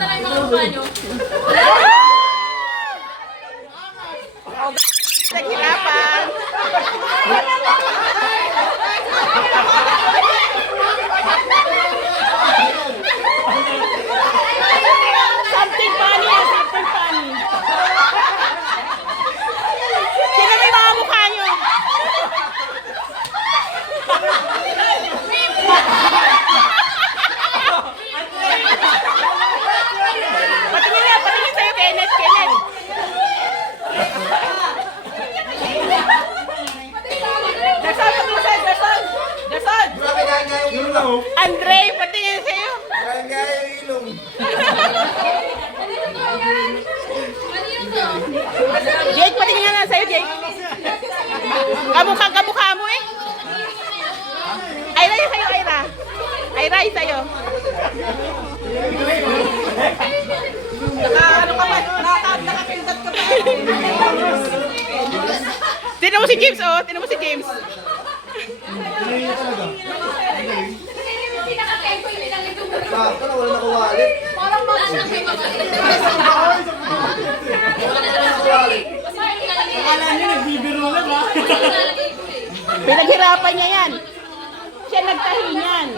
Pakita lang yung mga mukha nyo. Naghirapan. Something funny yan, something funny. Sino may mga mukha nyo? Patingin sa'yo, Kenneth. Derson! Andre, patingin sa'yo. Jake, patingin nga sa'yo, Jake. Kamukha mo eh. Ira yung sa'yo, Ira. Ira yung sa'yo. Ano ka ba? Nakapindot ka ba? Tinan mo si James, oh. Tinan mo si James. Wala na kuwali. Parang mag-asang may mga Pinaghirapan niya yan. Siya nagtahi niyan.